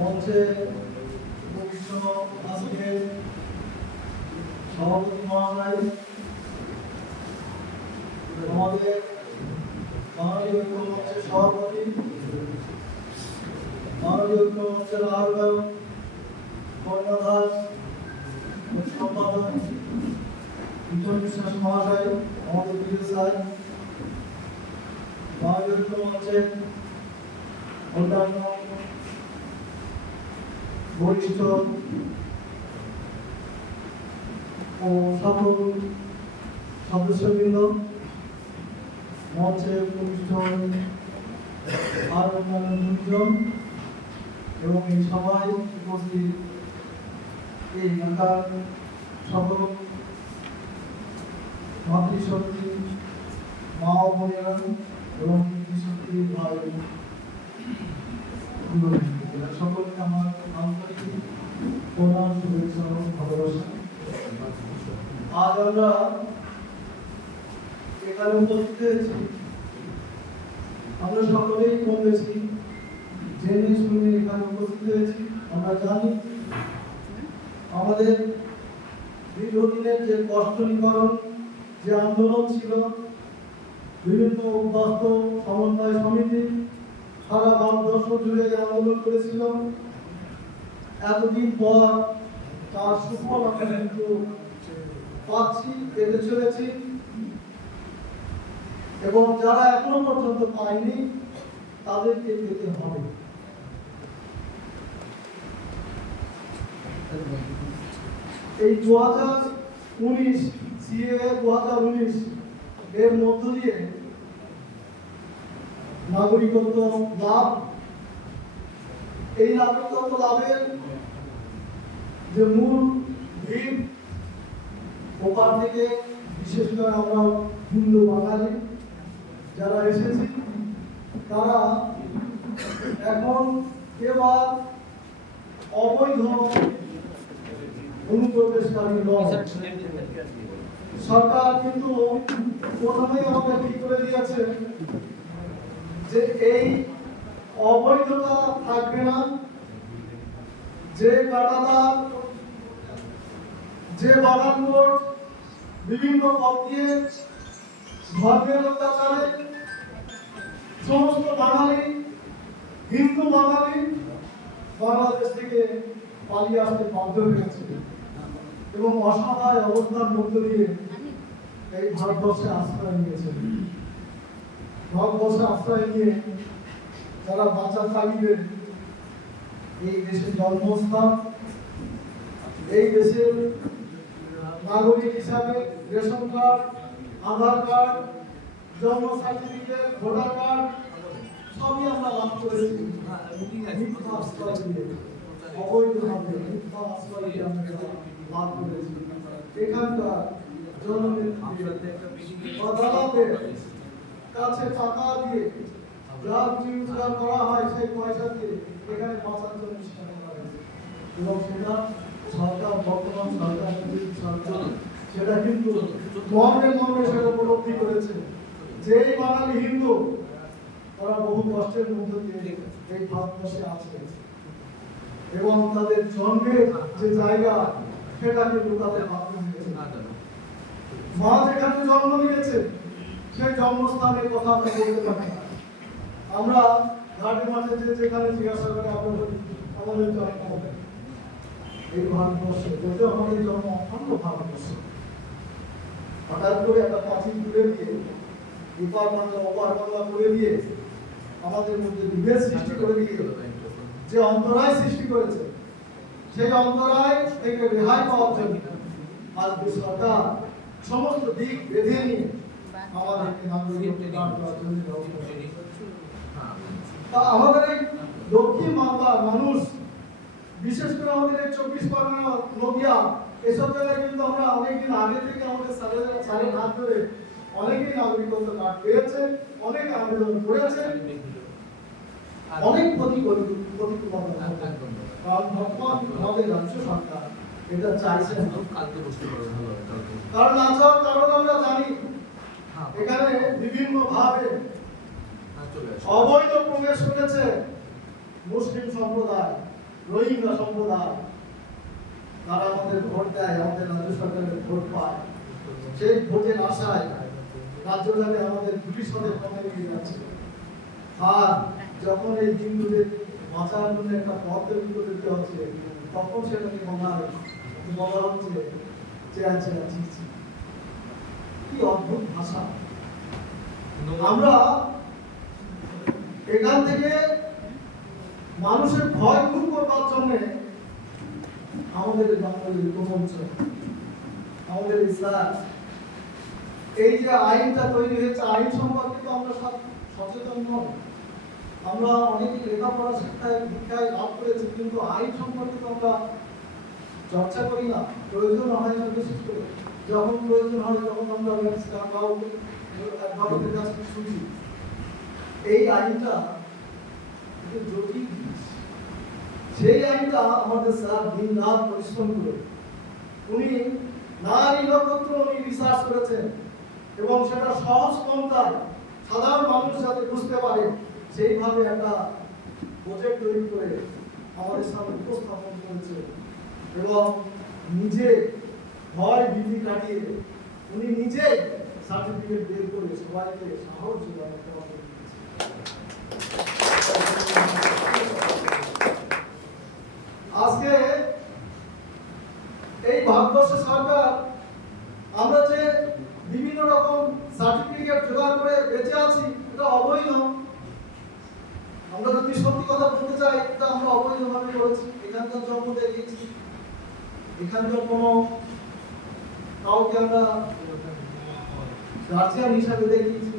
মঞ্চে সভাপতি আমাদের বাঙালি ঐক্য মঞ্চের আহ্বায়ক সম্পাদক বিশ্বাস মহাশয়, আমাদের স্যার বাঙালি ঐক্য মঞ্চের অন্যান্য বরিষ্ঠ ও সকল সদস্যবৃন্দ মঞ্চে উপবিষ্ট আর অন্যান্য লোকজন এবং এই সবাই উপস্থিত এই এলাকার সকল মাতৃশক্তি মা ও বোনেরা এবং পিতৃশক্তি ভাই এরা সকলকে আমার আন্তরিক প্রণাম, শুভেচ্ছা ভালোবাসা। আজ আমরা এখানে উপস্থিত হয়েছি। আমরা সকলেই কম বেশি জেনে শুনে এখানে উপস্থিত হয়েছি। আমরা জানি আমাদের দীর্ঘদিনের যে কষ্ট নিবারণ যে আন্দোলন ছিল, বিভিন্ন উদ্বাস্ত সমন্বয় সমিতি সারা ভারতবর্ষ জুড়ে আন্দোলন করেছিল এতদিন পর তার সুফল আমরা কিন্তু পাচ্ছি, পেতে চলেছি। এবং যারা এখনও পর্যন্ত পায়নি, তাদেরকে পেতে হবে। এই দু হাজার উনিশ সিএ দু হাজার উনিশ, এর মধ্য দিয়ে নাগরিকত্ব লাভ। এই নাগরিকত্ব লাভের যে মূল ভিড় ওপার থেকে বিশেষ করে আমরা হিন্দু বাঙালি যারা এসেছি, তারা এখন এবার অবৈধ অনুপ্রবেশকারী নয় সরকার কিন্তু প্রথমেই আমাদের ঠিক করে দিয়েছে যে এই অবৈধতা থাকবে না, যে কাটাতার যে বাগান কোট বিভিন্ন পথ দিয়ে ধর্মের অত্যাচারে সমস্ত বাঙালি, হিন্দু বাঙালি বাংলাদেশ থেকে পালিয়ে আসতে বাধ্য হয়েছে এবং অসহায় অবস্থার মধ্য দিয়ে এই ভারতবর্ষে আশ্রয় নিয়েছে। ভারতবর্ষে আশ্রয় নিয়ে যারা বাঁচার তাগিদে এই দেশের জন্মস্থান এই দেশের নাগরিক হিসাবে রেশন কার্ড আধার কার্ড জন্ম সার্টিফিকেট ভোটার কার্ড সবই আমরা লাভ করেছি। অবৈধভাবে আশ্রয় লাভ করেছি এখানকার দালালদের কাছে টাকা দিয়ে যা কিছু রোজগার করা হয় সেই পয়সা দিয়ে এখানে করা হয়েছে এবং সেটা সরকার, বর্তমান সরকার সরকার, সেটা কিন্তু মর্মে মর্মে সেটা উপলব্ধি করেছে। যে বাঙালি হিন্দু, তারা বহু কষ্টের মধ্য দিয়ে এই ভারতবর্ষে আছে। এবং তাদের জন্মের যে জায়গা, সেটা কিন্তু তাদের মা যেখানে জন্ম নিয়েছে সেই জন্মস্থানের কথা আমরা বলতে পারি। আমরা ঘাটে মাঠে যে যেখানে জিজ্ঞাসা করে আমাদের জন্ম হবে। এই ভারতবর্ষে, যদিও আমাদের জন্ম অখণ্ড ভারতবর্ষে হঠাৎ করে একটা পাঁচিল তুলে দিয়ে এপার বাংলা ওপার বাংলা করে দিয়ে আমাদের মধ্যে বিভেদ সৃষ্টি করে দিয়ে, যে অন্তরায় সৃষ্টি করেছে, সেই অন্তরায় থেকে রেহাই পাওয়ার জন্য আজকে সরকার সমস্ত দিক বেঁধে নিয়ে আমাদের এই দক্ষিণ বাংলার মানুষ বিশেষ করে আমাদের এই চব্বিশ পরগনা নদিয়া এসব জায়গায় কিন্তু আমরা অনেকদিন আগে থেকে আমাদের স্যারের হাত ধরে অনেকেই নাগরিকত্ব কার্ড পেয়েছে অনেকে আবেদন করেছে অনেক ক্ষতি আমাদের রাজ্য সরকার এটা চাইছে কারণ কারণ আমরা জানি এখানে বিভিন্ন ভাবে হ্যাঁ অবৈধ প্রবেশ করেছে মুসলিম সম্প্রদায় রোহিঙ্গা সম্প্রদায়। তারা আমাদের ভোট দেয় আমাদের রাজ্য সরকারের ভোট পায়। সেই ভোটের আশায় রাজ্যটাকে আমাদের ভবিষ্যতের পথে নিয়ে যাচ্ছে। আর যখন এই হিন্দুদের বাঁচার জন্য একটা পথ তৈরি করে দিতে হচ্ছে তখন সেটাকে বলা হয় বলা হচ্ছে চেয়া চেয়া ছি ছি। কি অদ্ভুত ভাষা। আমরা এখান থেকে মানুষের ভয় দূর করবার জন্য আমাদের বাঙালির প্রপঞ্চ আমাদের ইসলাম এই যে আইনটা তৈরি হয়েছে আইন সম্পর্কে তো আমরা সব সচেতন নই। আমরা অনেক লেখাপড়া শিক্ষায় দীক্ষায় লাভ করেছি কিন্তু আইন সম্পর্কে তো আমরা চর্চা করি না। প্রয়োজন হয় না বিশেষ করে। যখন প্রয়োজন হয় তখন আমরা কাউকে ভারতের কাছে শুনি এই আইনটা জটিল জিনিস। সেই আইনটা আমাদের স্যার দিন রাত পরিশ্রম করে। উনি নারী নক্ষত্র উনি রিসার্চ করেছেন এবং সেটা সহজ পন্থায় সাধারণ মানুষ যাতে বুঝতে পারে, সেইভাবে একটা প্রজেক্ট তৈরি করে আমাদের সামনে উপস্থাপন করেছে এবং নিজে ভয় ভীতি কাটিয়ে উনি নিজে সার্টিফিকেট বের করে সবাইকে সাহস আজকে এই ভারতবর্ষ সরকার আমরা যে বিভিন্ন রকম সার্টিফিকেট জোগাড় করে বেঁচে আছি, এটা অবৈধ। আমরা যদি সত্যি কথা বলতে চাই, এটা আমরা অবৈধভাবে করেছি। এখানকার জন্ম দেখিয়েছি। এখানকার কোনো কাউকে আমরা গার্জিয়ান হিসাবে দেখিয়েছি।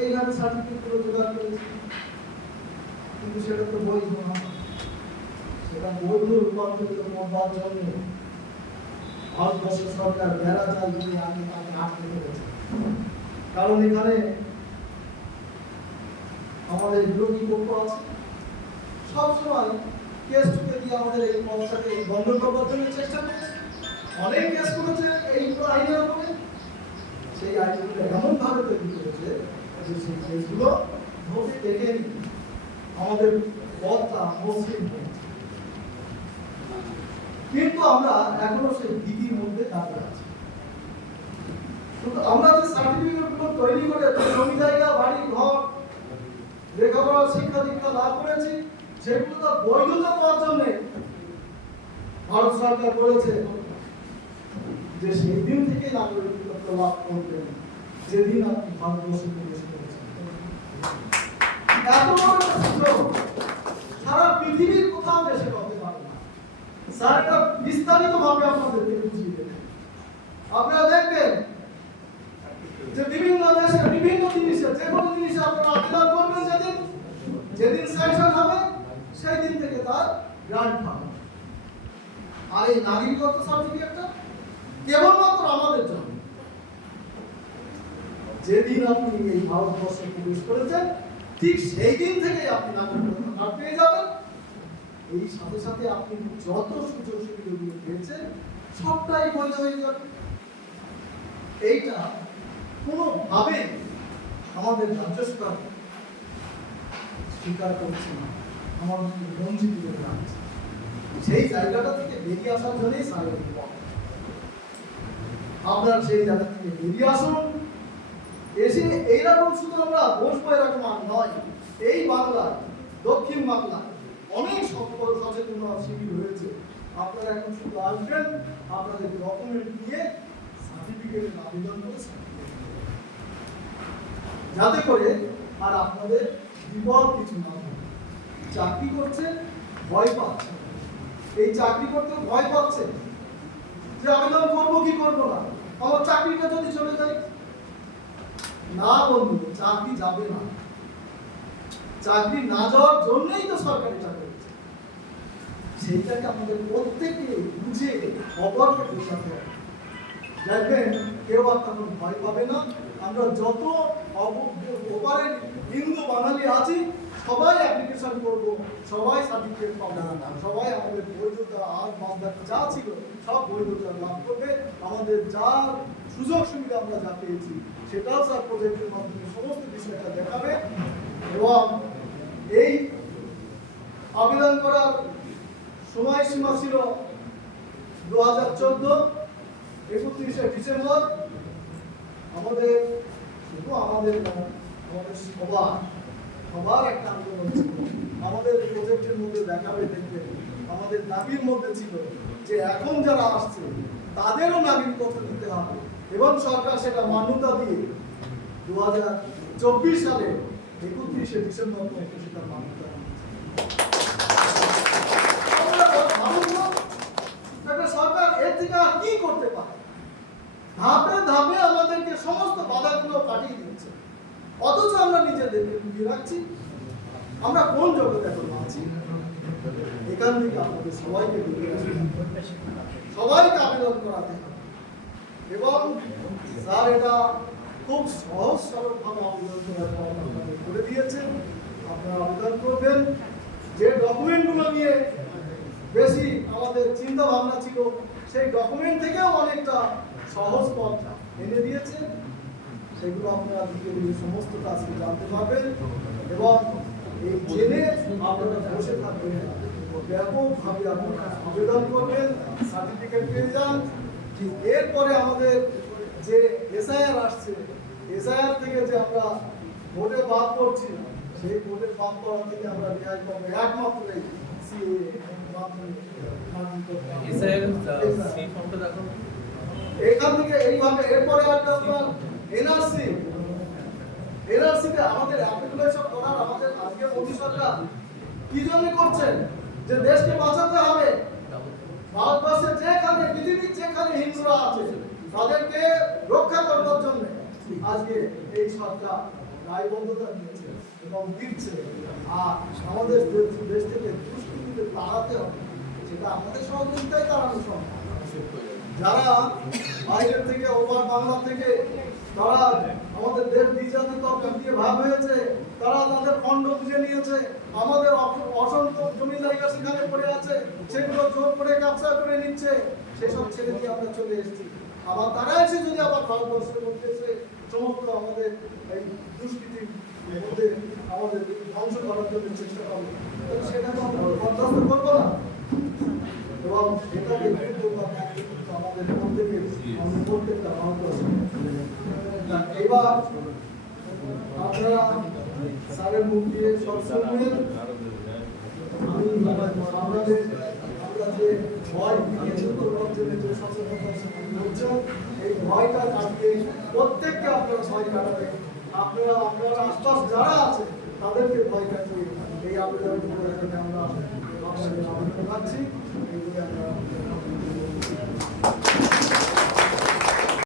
এইভাবে সার্টিফিকেটগুলো জোগাড় করেছি। কিন্তু সেটা তো বৈধ না। সেটা বৈধ রূপান্তরিত করবার জন্য ভারতবর্ষ সরকার বেড়া জাল দিয়ে আগে তাকে আটকে রেখেছে কারণ এখানে আমাদের বিরোধী পক্ষ আছে। সবসময় কেস ঠুকে দিয়ে আমাদের এই পথটাকে বন্ধ করবার জন্য চেষ্টা করেছে। অনেক কেস করেছে এই আইনের উপরে। সেই আইনগুলো এমন ভাবে তৈরি করেছে যে সেই কেসগুলো ধরে দেখে আমাদের পথটা মসৃণ কিন্তু আমরা এখনও সেই ভীতির মধ্যে দাঁড়িয়ে আছি। আমরা যে সার্টিফিকেটগুলো তৈরি করে জমি জায়গা, বাড়ি, ঘর, লেখাপড়া, শিক্ষা দীক্ষা লাভ করেছি, সেগুলো তো বৈধতা পাওয়ার জন্য ভারত সরকার বলেছে যে সেই দিন থেকে নাগরিকত্ব লাভ করবেন, যেদিন আপনি প্রবেশ করেছেন। সারা পৃথিবীর কোথাও দেশে হতে পারে না। আপনাদেরকে বুঝিয়ে দেবেন আপনারা দেখবেন যে বিভিন্ন দেশে বিভিন্ন জিনিসে, যে কোনো জিনিসে আপনারা আবেদন করবেন যেদিন যেদিন স্যাংশন হবে, সেই দিন থেকে তার গ্রান্ট পাবে আর এই নাগরিকত্ব সার্টিফিকেটটা কেবলমাত্র আমাদের জন্য। যেদিন আপনি এই ভারতবর্ষে প্রবেশ করেছেন, ঠিক সেই দিন থেকে আপনি নাগরিকত্ব পেয়ে যাবেন। এই সাথে সাথে আপনি যত সুযোগ সুবিধাগুলো পেয়েছেন সবটাই বৈধ হয়ে যাবে। এইটা কোনোভাবে আমাদের রাজ্য সরকার স্বীকার করছে না। আমাদেরকে বঞ্চিত সেই জায়গাটা থেকে বেরিয়ে আসার জন্যই পথ আপনার সেই জায়গা থেকে বেরিয়ে আসুন। এসে এইরকম শুধু আমরা বসবো এরকম আর নয়, এই বাংলায়, দক্ষিণ বাংলায় অনেক সকল সচেতন শিবির হয়েছে। আপনারা এখন শুধু আসবেন, আপনাদের ডকুমেন্ট নিয়ে সার্টিফিকেটের আবেদন করে যাতে করে আর আপনাদের বিপদ কিছু না চাকরি করছে, ভয় পাচ্ছেন এই চাকরি করতে ভয় পাচ্ছেন যে আবেদন করব কি করব না? আমার চাকরিটা যদি চলে যায়? না বন্ধু, চাকরি যাবে না। চাকরি না যাওয়ার জন্যই তো সরকারি চাকরি সেইটাকে আমাদের প্রত্যেকে বুঝে অপরকে বোঝাতে হবে। দেখবেন, কেউ আর ভয় পাবে না। আমরা যত ওপারের হিন্দু বাঙালি আছি সবাই অ্যাপ্লিকেশন করব, সবাই সার্টিফিকেট পাবো। না সবাই আমাদের বৈধতা আর বান্দা যা ছিল, সব বৈধতা লাভ করবে। আমাদের যা সুযোগ সুবিধা আমরা যা পেয়েছি, সেটাও স্যার প্রজেক্টের মাধ্যমে সমস্ত বিষয়টা দেখাবে। এবং এই আবেদন করার সময়সীমা ছিল দু হাজার চোদ্দ, একত্রিশে ডিসেম্বর। আমাদের, শুধু আমাদের আমাদের সবার। সবার একটা আন্দোলন ছিল আমাদের প্রজেক্টের মধ্যে দেখাবে দেখবে আমাদের দাবির মধ্যে ছিল যে এখন যারা আসছে, তাদেরও নাগরিকত্ব দিতে হবে এবং সরকার সেটা মান্যতা দিয়ে দু হাজার চব্বিশ সালে একত্রিশে ডিসেম্বর পর্যন্ত সেটা মান্যতা সরকার এর থেকে আর কি করতে পারে? ধাপে ধাপে আমাদেরকে সমস্ত বাধাগুলো কাটিয়ে দিচ্ছে অথচ আমরা নিজেদেরকে ডুবিয়ে রাখছি। আমরা কোন জগতে এখন আছি? এখান থেকে আমাদের সবাইকে সবাইকে আবেদন করাতে এবং স্যার এটা খুব সহজ সরলভাবে আবেদন করার পর আপনাদের করে দিয়েছেন আপনারা আবেদন করবেন। যে ডকুমেন্টগুলো নিয়ে বেশি আমাদের চিন্তা ভাবনা ছিল, সেই ডকুমেন্ট থেকেও অনেকটা সহজ পথ এনে দিয়েছে। সেগুলো আপনারা দিকে দিকে সমস্ত কাজকে জানতে পারবেন। এবং এই জেনে আপনারা বসে থাকবেন। ব্যাপকভাবে আপনারা আবেদন করবেন সার্টিফিকেট পেয়ে যান। ঠিক এরপরে আমাদের যে এসআইআর আসছে এসআইআর থেকে যে আমরা ভোটে বাদ করছি সেই ভোটে বাদ পড়া থেকে আমরা রেহাই পাবো একমাত্র এই এখান থেকে এইভাবে এরপরে একটা আপনার এনআরসি এনআরসিতে আমাদের অ্যাপ্লিকেশন করার আমাদের আজকে মোদী সরকার কি জন্য করছেন? যে দেশকে বাঁচাতে হবে। ভারতবর্ষে যেখানে পৃথিবীর যেখানে হিন্দুরা আছে, তাদেরকে রক্ষা করবার জন্য আজকে এই সরকার দায়বদ্ধতা নিয়েছে এবং দিচ্ছে। আর আমাদের দেশ- থেকে দুষ্কৃতিকে তাড়াতে হবে সেটা আমাদের সহযোগিতায় তাড়ানো সম্ভব। যারা বাইরের থেকে, ওপার বাংলা থেকে তারা আমাদের দেশ দ্বিজাতি তরকার দিয়ে ভাগ হয়েছে, তারা তাদের খণ্ড বুঝে নিয়েছে। আমাদের অস- অসংখ্য জমি জায়গা সেখানে পড়ে আছে, সেগুলো জোর করে ব্যবসা করে নিচ্ছে। সেসব ছেড়ে দিয়ে আমরা চলে এসেছি। আবার তারা এসে যদি আবার ভারতবর্ষের মধ্যে এসে সমস্ত আমাদের এই দুষ্কৃতির আমাদের ধ্বংস করার জন্য চেষ্টা করবে সেটা তো আমরা বরদাস্ত করব না। এবং এটাকে বিরুদ্ধ আমাদের প্রত্যেকে আমাদের প্রত্যেকটা ভারতবর্ষ আপনারা ভয় যে সচেতনতা এই ভয়টা কাটিয়ে প্রত্যেককে আপনারা ভয় কাটাবেন। আপনারা, আপনার আশপাশ যারা আছে, তাদেরকে ভয় কাটিয়ে এই আবেদন আমরা পাচ্ছি এইগুলি আমরা